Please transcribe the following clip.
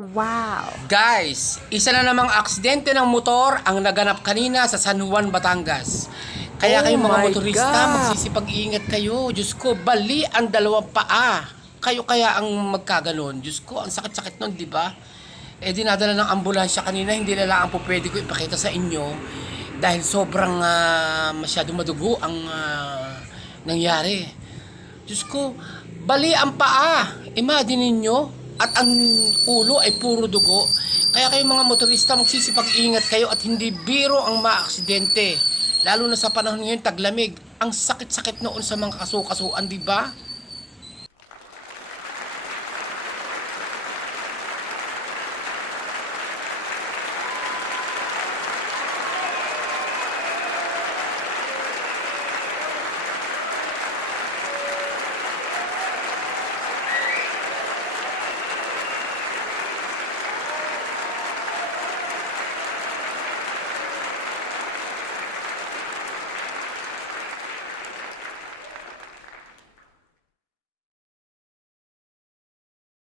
Wow. Guys, isa na namang aksidente ng motor ang naganap kanina sa San Juan, Batangas. Kaya Oh kayong mga motorista, God. magsisipag-iingat kayo. Diyos ko, bali ang dalawang paa. Kayo kaya ang magkaganon. Diyos ko, ang sakit-sakit nun, di ba? Eh, dinadala ng ambulansya kanina, hindi na lang po pwede ko ipakita sa inyo dahil sobrang ah, masyadong madugo ang ah, nangyari. Diyos ko, bali ang paa. Imagine ninyo, at ang ulo ay puro dugo. Kaya kayo mga motorista, magsisipag-ingat kayo at hindi biro ang maaksidente. Lalo na sa panahon ngayon, taglamig. Ang sakit-sakit noon sa mga kasukasuan, di ba?